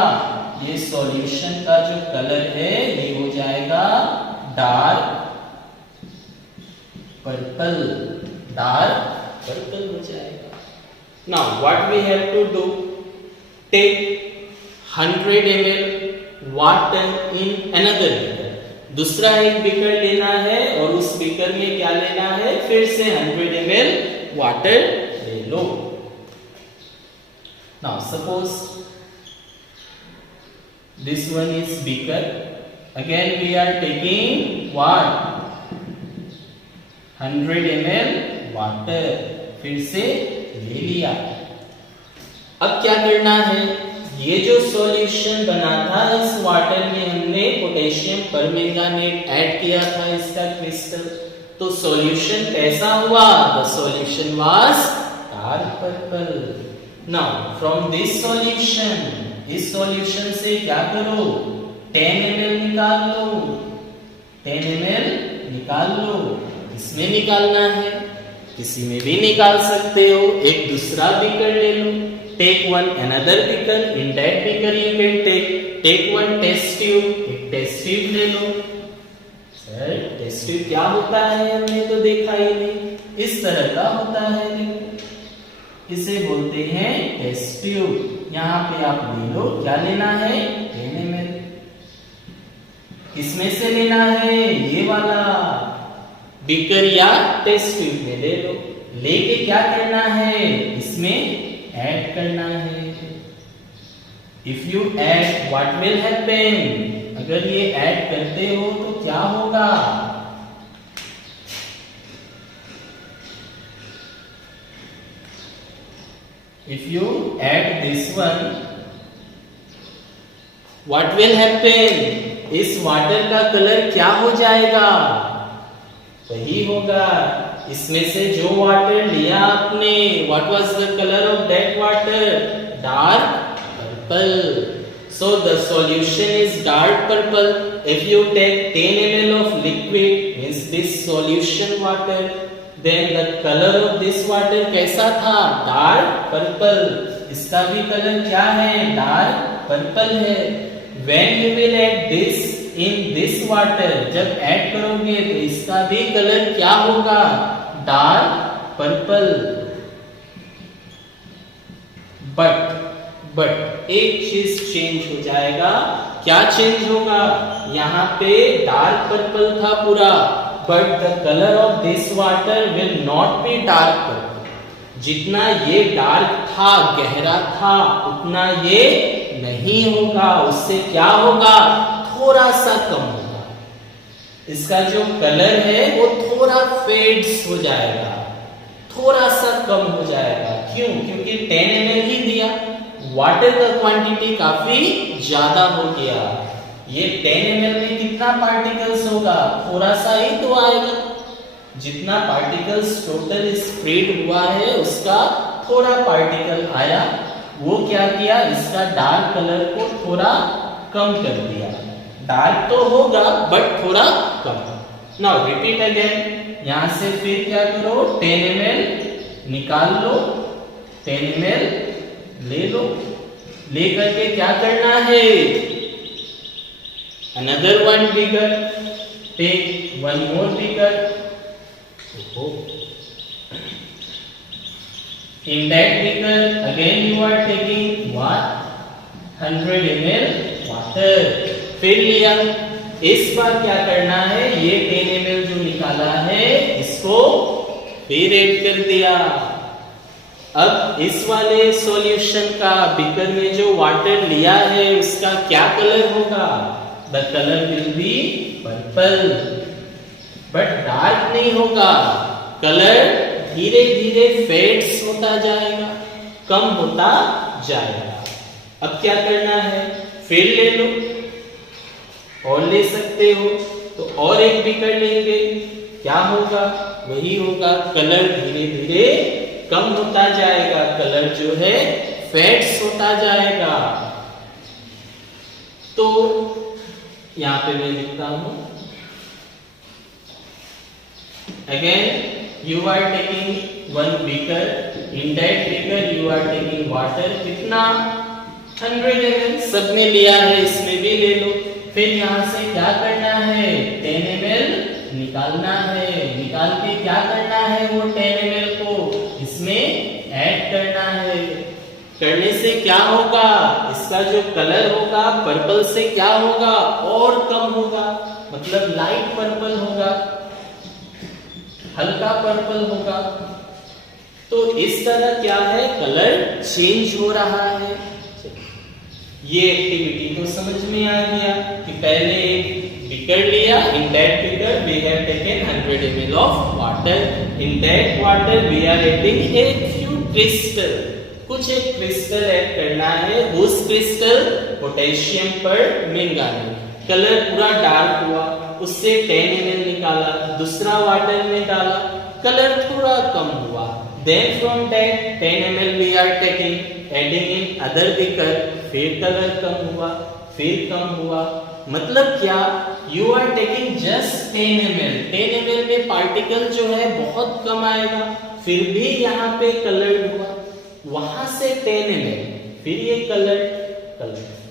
ये सॉल्यूशन का जो कलर है ये हो जाएगा डार्क पर्पल. डार्क पर्पल हो जाएगा. Now what we have to do? Take 100 ml water in another beaker. दूसरा एक बीकर लेना है और उस बीकर में क्या लेना है? फिर से 100 ml वाटर ले लो. Now suppose this one is beaker. Again we are taking what? 100 ml water. फिर से ले लिया. अब क्या करना है? ये जो सॉल्यूशन बना था, इस वाटर में हमने पोटेशियम परमैंगानेट ऐड किया था, इसका क्रिस्टल. तो सॉल्यूशन कैसा हुआ? The solution was dark purple. Now from this solution, इस सॉल्यूशन से क्या करो? 10 ml निकाल लो. 10 ml निकाल लो. इसमें निकालना है, किसी में भी निकाल सकते हो. एक दूसरा बीकर ले लो. Take one another beaker. In that beaker you can take one test tube. एक टेस्ट ट्यूब ले लो. सर टेस्ट ट्यूब क्या होता है? हमने तो देखा ही नहीं. इस तरह का होता है, इसे बोलते हैं टेस्ट ट्यूब. यहाँ पे आप ले लो. क्या लेना है? 10 ml. किसमें से लेना है? ये वाला बीकर या टेस्ट ट्यूब में ले लो. लेके क्या करना है? इसमें ऐड करना है. If you add, what will happen? अगर ये ऐड करते हो तो क्या होगा? If you add this one, what will happen? इस वाटर का कलर क्या हो जाएगा? वही होगा. इसमें से जो वाटर लिया आपने, what was the colour of that water? Dark purple. So the solution is dark purple. If you take 10 ml of liquid, means this solution water, then the color of this water कैसा था? Dark purple. इसका भी colour क्या है? Dark purple है. When you will add this in this water, जब add करोगे तो इसका भी कलर क्या होगा? Dark purple. बट एक चीज चेंज हो जाएगा. क्या चेंज होगा? यहाँ पे डार्क पर्पल था पूरा, but the colour of this water will not be dark purple. जितना ये डार्क था, गहरा था, उतना ये नहीं होगा. उससे क्या होगा? थोड़ा सा कम होगा. इसका जो कलर है वो थोड़ा फेड्स हो जाएगा, थोड़ा सा कम हो जाएगा. क्यों? क्योंकि 10 ml ही दिया. वाटर का क्वांटिटी काफी ज्यादा हो गया. ये 10 ml में कितना पार्टिकल्स होगा? थोड़ा सा ही तो आएगा. जितना पार्टिकल्स टोटल स्प्रेड हुआ है उसका थोड़ा पार्टिकल आया. वो क्या किया? इसका डार्क कलर को थोड़ा कम कर दिया. डार्क तो होगा बट थोड़ा कम. Now repeat again. यहां से फिर क्या करो? 10 ml निकाल लो. 10 ml ले लो. लेकर के क्या करना है? Another one beaker. Take one more beaker. In that beaker again you are taking what? 100 ml water. फिर लिया. इस बार क्या करना है? ये 10 ml जो निकाला है इसको फिर ऐड कर दिया. अब इस वाले सॉल्यूशन का बीकर में जो वाटर लिया है उसका क्या कलर होगा? The colour will be purple. But dark नहीं होगा. कलर धीरे धीरे फेड्स होता जाएगा, कम होता जाएगा. अब क्या करना है? फिर ले लो. और ले सकते हो, तो और एक बीकर लेंगे, क्या होगा, वही होगा, कलर धीरे धीरे कम होता जाएगा, कलर जो है फेड्स होता जाएगा। तो यहां पे मैं लिखता हूं, again you are taking one beaker, in that beaker you are taking water, कितना 100 ml, सबने लिया है, इसमें भी ले लो। फिर यहां से क्या करना है, 10 ml निकालना है, निकाल के क्या करना है, वो 10 ml को इसमें ऐड करना है। करने से क्या होगा, इसका जो कलर होगा पर्पल से क्या होगा, और कम होगा, मतलब लाइट पर्पल होगा, हल्का पर्पल होगा। तो इस तरह क्या है, कलर चेंज हो रहा है। ये एक्टिविटी तो समझ में आ गया कि पहले एक बीकर लिया, in that beaker we have taken 100 ml of water, in that water we are adding a few crystal, कुछ एक क्रिस्टल ऐड करना है, उस क्रिस्टल पोटेशियम पर मैंगानीज, कलर पूरा डार्क हुआ, उससे 10 ml निकाला, दूसरा वाटर में डाला, कलर थोड़ा कम हुआ, then from that 10 ml we are taking adding in other beaker, फिर कलर कम हुआ, फिर कम हुआ, मतलब क्या, you are taking just 10 ml, 10 ml में पार्टिकल जो है बहुत कम आएगा, फिर भी यहाँ पे कलर हुआ, वहां से 10 ml, फिर ये कलर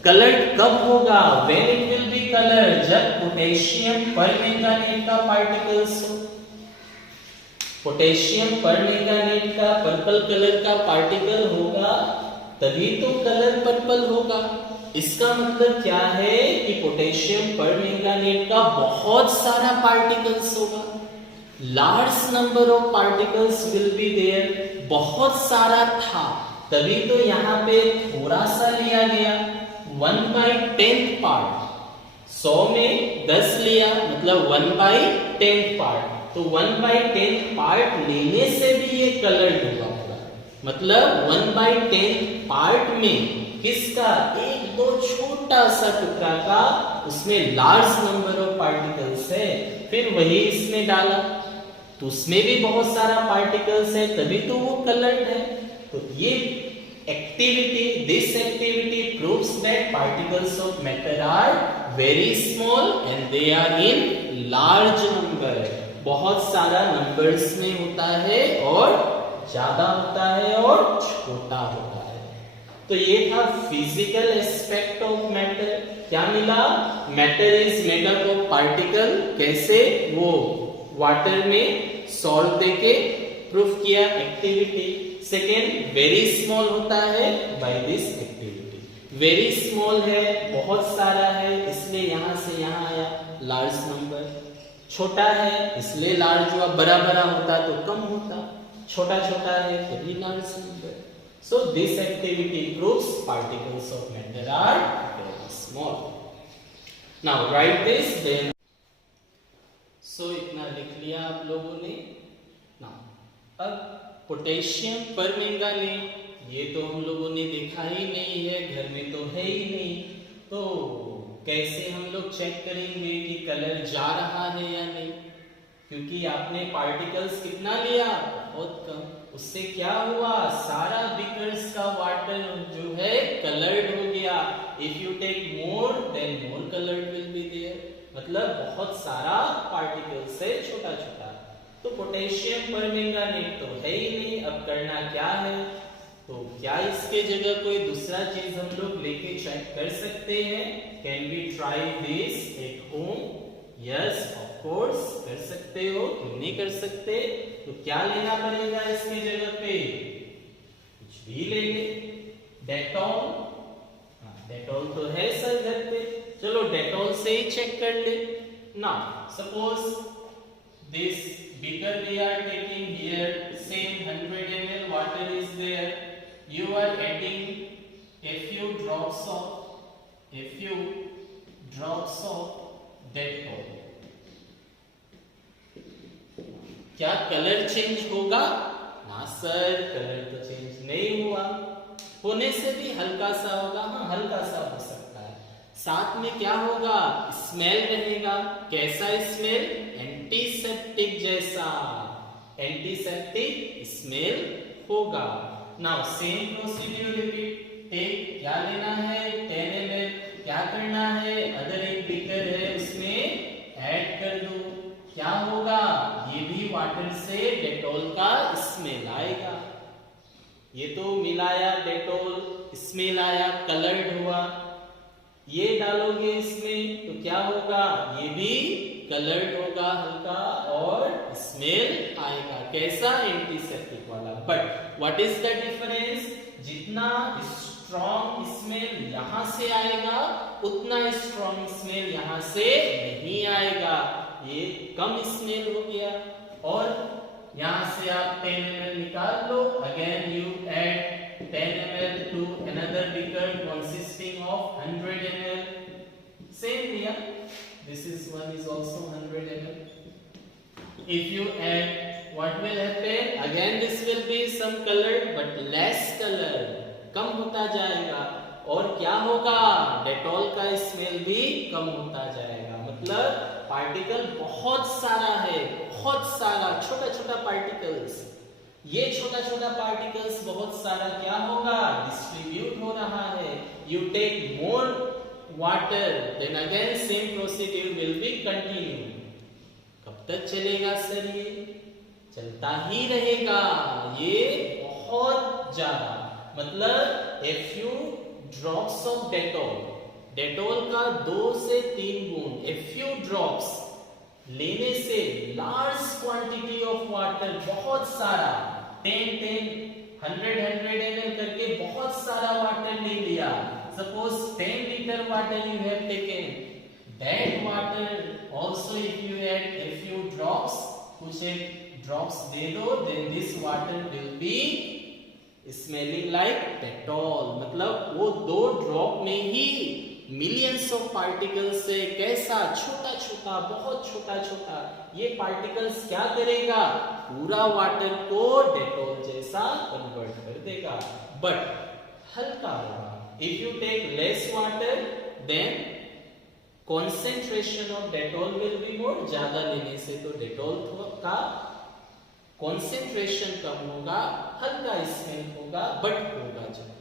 कलर कब होगा, when it will be color, जब पोटेशियम परमैंगानेट का पार्टिकल्स हो, पोटेशियम परमैंगानेट का पर्पल कलर का पार्टिकल होगा, तभी तो कलर पर्पल होगा। इसका मतलब क्या है कि पोटेशियम परमैंगानेट का बहुत सारा पार्टिकल्स होगा, large number of particles will be there, बहुत सारा था, तभी तो यहाँ पे थोड़ा सा लिया गया, 1/10 पार्ट, 100 में 10 लिया, मतलब 1/10 पार्ट, तो 1/10 पार्ट लेने से भी ये कलर हुआ पूरा, मतलब 1/10 पार्ट में किसका, एक दो छोटा सा टुकड़ा का, उसमें लार्ज नंबर ऑफ पार्टिकल्स है, फिर वही इसमें डाला, तो उसमें भी बहुत सारा पार्टिकल्स है, तभी तो वो कलर्ड है। तो ये activity, this activity proves that particles of matter are very small and they are in large number, बहुत सारा नंबर्स में होता है और ज्यादा होता है और छोटा होता है। तो ये था फिजिकल एस्पेक्ट ऑफ मैटर। क्या मिला, matter is made up of particle, कैसे, वो वाटर में सॉल्ट देके प्रूफ किया एक्टिविटी। सेकेंड, वेरी स्मॉल होता है by this activity, very small है, बहुत सारा है, इसलिए यहां से यहां आया लार्ज नंबर, छोटा है इसलिए लार्ज हुआ, बड़ा बड़ा होता तो कम होता, छोटा छोटा है तभी large number. So this activity proves particles of matter are very small. Now write this then. So इतना लिख लिया आप लोगों ने। नाउ अब पोटेशियम परमैंगानेट, ये तो हम लोगों ने देखा ही नहीं है, घर में तो है ही नहीं, तो कैसे हम लोग चेक करेंगे कि कलर जा रहा है या नहीं, क्योंकि आपने पार्टिकल्स कितना लिया, बहुत कम, उससे क्या हुआ, सारा बीकर्स का वाटर जो है कलर्ड हो गया। If you take more then more coloured will be there, मतलब बहुत सारा पार्टिकल्स है छोटा छोटा। तो पोटेशियम परमैंगानेट तो है ही नहीं, अब करना क्या है, तो क्या इसके जगह कोई दूसरा चीज हम लोग लेके चेक कर सकते हैं? Can we try this at home? Yes of course कर सकते हो, क्यों नहीं कर सकते। तो क्या लेना पड़ेगा इसकी जगह पे, कुछ भी ले ले, डेटॉल, डेटॉल तो है सर घर पे, चलो डेटॉल से ही चेक कर ले। Now suppose this beaker we are taking here, same 100 ml water is there, you are adding a few drops of Dettol. क्या कलर चेंज होगा? ना सर, कलर तो चेंज नहीं हुआ, होने से भी हल्का सा होगा, हाँ हल्का सा हो सकता है। साथ में क्या होगा, स्मेल रहेगा। कैसा स्मेल, एंटीसेप्टिक जैसा, एंटीसेप्टिक स्मेल होगा। Now same procedure repeat. Take क्या लेना है, 10 ml, क्या करना है, अदर एक बीकर है उसमें ऐड कर दो। क्या होगा, ये भी वाटर से डेटॉल का स्मेल आएगा। ये तो मिलाया डेटॉल, स्मेल आया, कलर्ड हुआ। ये डालोगे इसमें तो क्या होगा, ये भी कलर्ड होगा हल्का और स्मेल आएगा। कैसा, एंटीसेप्टिक वाला। But what is the difference, जितना स्ट्रॉन्ग स्मेल यहां से आएगा उतना स्ट्रॉन्ग स्मेल यहां से नहीं आएगा। ये कम स्मेल हो गया। और यहां से आप 10 ml निकाल लो। Again you add 10 ml to another beaker consisting of 100 ml. Same here. This is one is also 100 ml. If you add, what will happen? Again, this will be some color, but less color. कम होता जाएगा। और क्या होगा, Dettol का smell भी कम होता जाएगा। मतलब पार्टिकल बहुत सारा है, बहुत सारा छोटा छोटा पार्टिकल्स। ये छोटा छोटा पार्टिकल्स बहुत सारा क्या होगा, डिस्ट्रीब्यूट हो रहा है। You take more water, then again same procedure will be continue. कब तक चलेगा सर, ये चलता ही रहेगा, ये बहुत ज्यादा। मतलब a few drops of Dettol, Dettol का 2 से 3 बूंद, a few drops लेने से लार्ज क्वांटिटी ऑफ वाटर, बहुत सारा 10 100 ml करके बहुत सारा वाटर ले लिया। Suppose 10 liter water you have taken, that water also if you add a few drops, कुछ एक ड्रॉप्स दे दो, then this water will be smelling like Dettol. मतलब वो 2 ड्रॉप में ही मिलियंस ऑफ पार्टिकल्स से, कैसा छोटा छोटा, बहुत छोटा छोटा, ये पार्टिकल्स क्या करेगा, पूरा वाटर को डेटॉल जैसा कन्वर्ट कर देगा। बट हल्का होगा। If you take less water then concentration of Dettol will be more. ज्यादा लेने से तो डेटॉल का कॉन्सेंट्रेशन कम होगा, हल्का स्मेल होगा, बट होगा जरूर।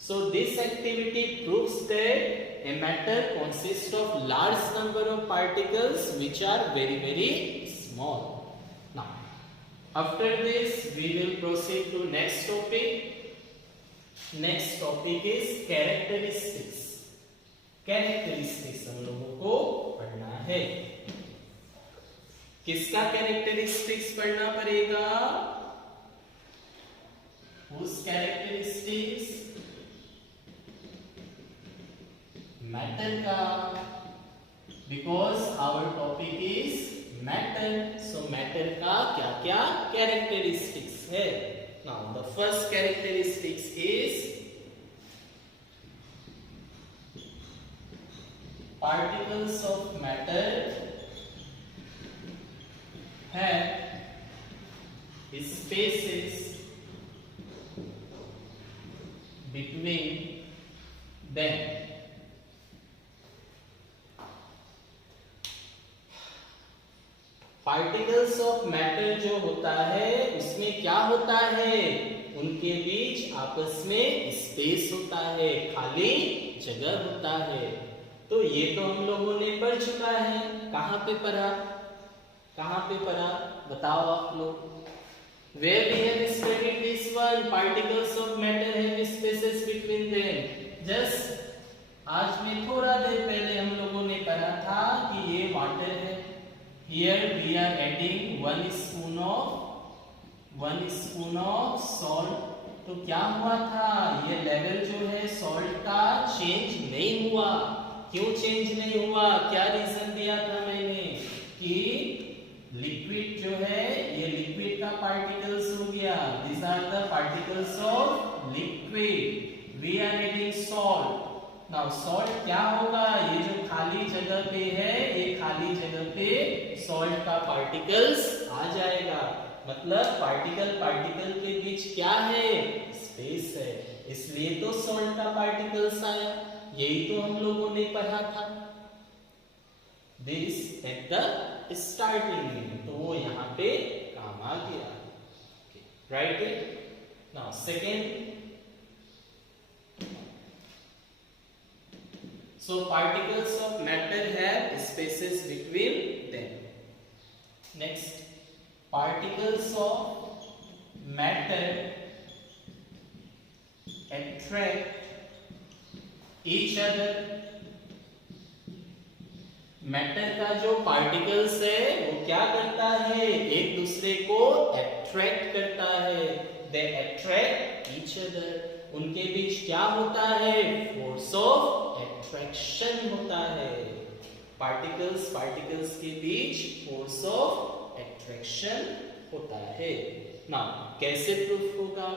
So this activity proves that a matter consists of large number of particles which are very very small. Now, after this we will proceed to next topic. Next topic is characteristics. Characteristics हम लोगों को पढ़ना है। किसका characteristics पढ़ना पड़ेगा? Whose characteristics? Matter का, because our topic is matter. So matter का क्या क्या कैरेक्टरिस्टिक्स है। Now the first characteristics is particles of matter have spaces between them. Particles of matter जो होता है उसमें क्या होता है, उनके बीच आपस में स्पेस होता है, खाली जगह होता है। तो ये तो हम लोगों ने पढ़ चुका है। कहां पे पढ़ा, कहां पे पढ़ा बताओ आप लोग। Where we have studied this one, particles of matter have spaces between them. Just आज में थोड़ा देर पहले हम लोगों ने पढ़ा था कि ये वाटर है। Here we are adding 1 spoon of salt. तो क्या हुआ था, ये लेवल जो है सॉल्ट का चेंज नहीं हुआ। क्यों चेंज नहीं हुआ, क्या रीजन दिया था मैंने कि लिक्विड जो है ये लिक्विड का पार्टिकल्स हो गया। These are the particles of liquid. We are adding salt. Now salt क्या होगा, ये जो खाली जगह पे है, ये खाली जगह पे सॉल्ट का पार्टिकल्स आ जाएगा। मतलब पार्टिकल पार्टिकल के बीच क्या है, स्पेस है, इसलिए तो सॉल्ट का पार्टिकल्स आया। यही तो हम लोगों ने पढ़ा था, दिस एट द स्टार्टिंग में, तो वो यहाँ पे काम आ गया। Right it. Now second, so particles of matter have spaces between them. Next, particles of matter attract each other. Matter का जो पार्टिकल्स है वो क्या करता है, एक दूसरे को अट्रैक्ट करता है, दे अट्रैक्ट ईच अदर, उनके बीच क्या होता है, फोर्स ऑफ अट्रैक्शन होता है। पार्टिकल्स के बीच फोर्स ऑफ अट्रैक्शन होता है। नाउ कैसे प्रूफ होगा,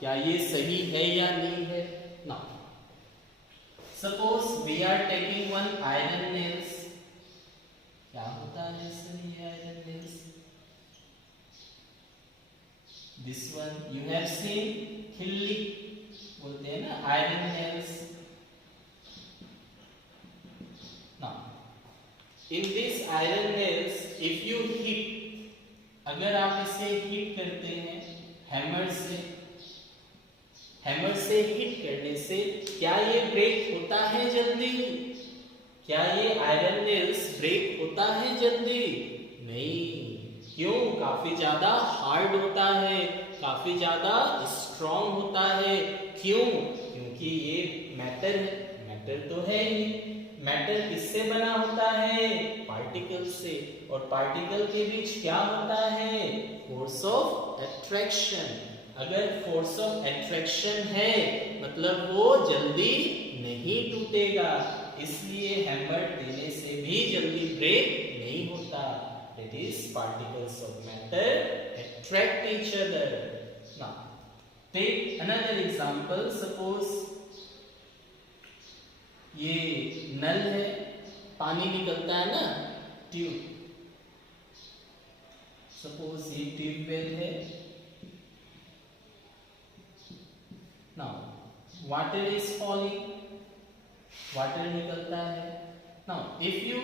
क्या ये सही है या नहीं है। Now suppose we are taking one iron nails, क्या होता है इसमें ये iron nails, this one you have seen, खिल्ली बोलते हैं ना iron nails. Now in this iron nails if you hit, अगर आप इसे हिट करते हैं हैमर से हिट करने से क्या ये ब्रेक होता है जल्दी, क्या ये आयरन नेल्स ब्रेक होता है जल्दी, नहीं। क्यों, काफी ज्यादा हार्ड होता है, काफी ज्यादा स्ट्रॉन्ग होता है। क्यों, क्योंकि ये मैटर है, मैटर तो है ही। मैटर किससे बना होता है, पार्टिकल से, और पार्टिकल के बीच क्या होता है, फोर्स ऑफ अट्रैक्शन। अगर फोर्स ऑफ अट्रैक्शन है मतलब वो जल्दी नहीं टूटेगा, इसलिए हैमर देने से भी जल्दी ब्रेक नहीं होता। That is particles of matter attract each other. Now take another example, suppose ये नल है, पानी निकलता है ना, ट्यूब, सपोज ये ट्यूबवेल है। Now water is falling, water निकलता है। नाउ इफ यू,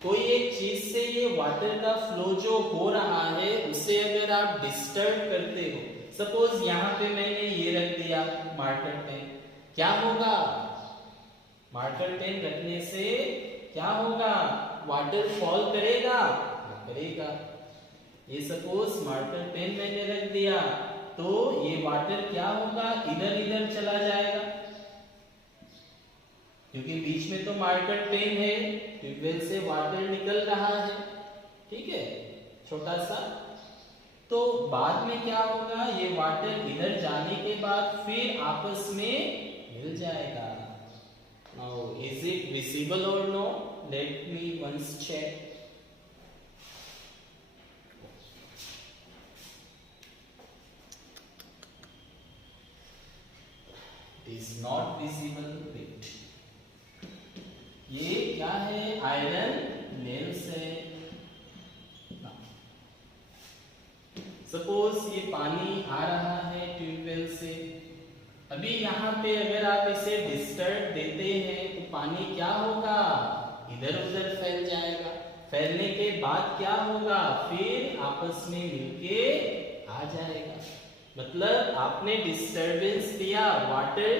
कोई एक चीज से ये वाटर का फ्लो जो हो रहा है उसे अगर आप डिस्टर्ब करते हो, सपोज यहाँ पे मैंने ये रख दिया मार्कर पेन, क्या होगा, मार्कर पेन रखने से क्या होगा, वाटर फॉल करेगा, करेगा। ये सपोज मार्कर पेन मैंने रख दिया तो ये वाटर क्या होगा, इधर इधर चला जाएगा, क्योंकि बीच में तो मार्कर पेन है, ट्यूबवेल से वाटर निकल रहा है, ठीक है, छोटा सा। तो बाद में क्या होगा, ये वाटर इधर जाने के बाद फिर आपस में मिल जाएगा। नाउ इज इट विजिबल और no, let me once check. Is not visible, wait, ये क्या है, आयरन नेल्स है। सपोज ये पानी आ रहा है ट्यूबवेल से, अभी यहाँ पे अगर आप इसे डिस्टर्ब देते हैं तो पानी क्या होगा, इधर उधर फैल जाएगा, फैलने के बाद क्या होगा, फिर आपस में मिलके आ जाएगा। मतलब आपने डिस्टरबेंस दिया, वाटर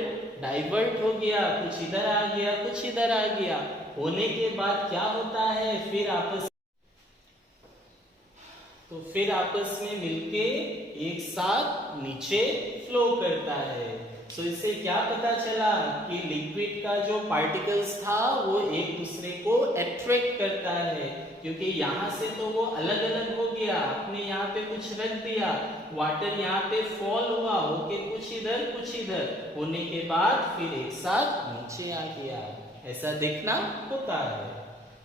डाइवर्ट हो गया, कुछ इधर आ गया, कुछ इधर आ गया, होने के बाद क्या होता है, फिर आपस में मिलके एक साथ नीचे फ्लो करता है। तो इससे क्या पता चला कि लिक्विड का जो पार्टिकल्स था वो एक दूसरे को अट्रैक्ट करता है, क्योंकि यहाँ से तो वो अलग अलग हो गया, आपने यहाँ पे कुछ रख दिया, वाटर यहाँ पे फॉल हुआ, होके कुछ इधर होने के बाद फिर एक साथ नीचे आ गया, ऐसा देखना होता है।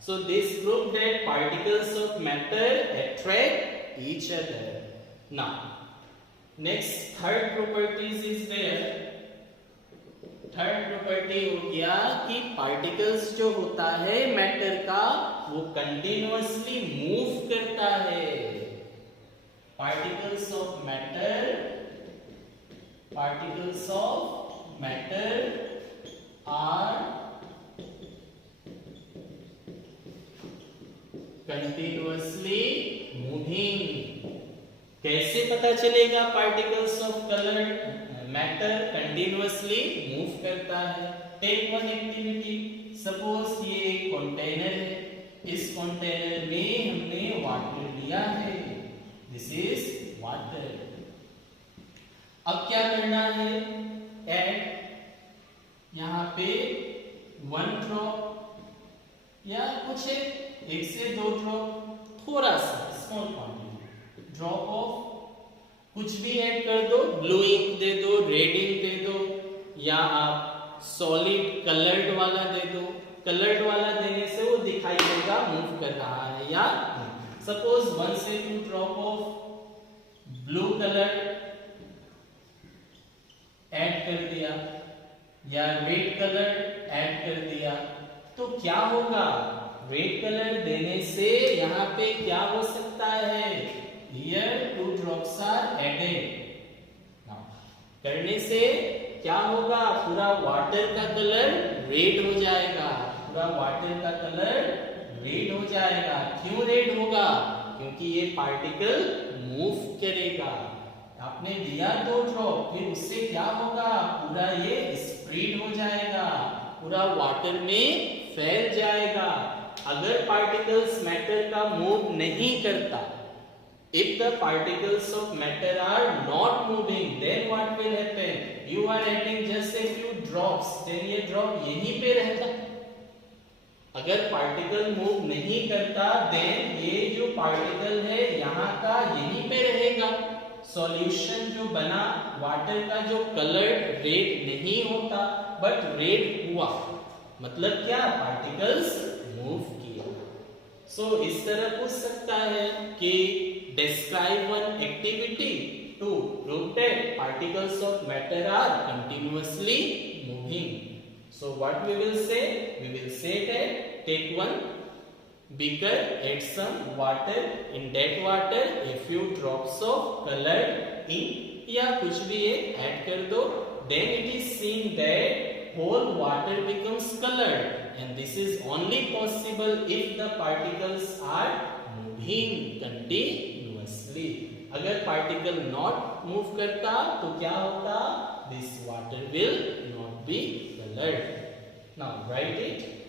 So this proved that particles of matter attract each other. Now, next third properties is there. Third property हो गया कि पार्टिकल्स जो होता है मैटर का वो कंटिन्यूअसली मूव करता है। Particles of matter are continuously moving. कैसे पता चलेगा particles of colour matter continuously move करता है? टेक वन एक्टिविटी, सपोज ये एक कंटेनर है, इस कंटेनर में हमने वाटर लिया है, दिस इज वाटर। अब क्या करना है? ऐड यहाँ पे 1 ड्रॉप या कुछ एक से 2 ड्रॉप, थोड़ा सा स्मॉल क्वांटिटी ड्रॉप ऑफ कुछ भी ऐड कर दो, ब्लू इंक दे दो, रेड इंक दे दो, या आप सॉलिड कलर्ड वाला दे दो। कलर्ड वाला देने से वो दिखाई देगा मूव कर रहा है या नहीं। सपोज 1 से 2 drop of blue colour add कर दिया या रेड कलर ऐड कर दिया, तो क्या होगा? रेड कलर देने से यहाँ पे क्या हो सकता है? Here 2 drops are added. Now, करने से क्या होगा? पूरा वाटर का कलर रेड हो जाएगा, पूरा वाटर का कलर रेड हो जाएगा। क्यों रेड होगा? क्योंकि ये पार्टिकल मूव करेगा। आपने दिया 2 ड्रॉप, फिर उससे क्या होगा? पूरा ये स्प्रेड हो जाएगा, पूरा वाटर में फैल जाएगा। अगर पार्टिकल्स मैटर का मूव नहीं करता, if the particles of matter are not moving, then what will happen? You are adding just a few drops, then ये drop यहीं पे रहता। अगर पार्टिकल मूव नहीं करता, then ये जो पार्टिकल है यहाँ का यहीं पे रहेगा। सॉल्यूशन जो बना वाटर का, जो कलर रेड नहीं होता बट रेड हुआ, मतलब क्या? पार्टिकल्स मूव किया। सो इस तरह पूछ सकता है कि describe one activity to prove that particles of matter are continuously moving. So what we will say? We will say that take one beaker, add some water, in that water a few drops of colored ink या कुछ भी एक add कर दो, then it is seen that whole water becomes colored, and this is only possible if the particles are moving continuously. अगर particle not move करता तो क्या होता? This water will not be coloured. Now right it.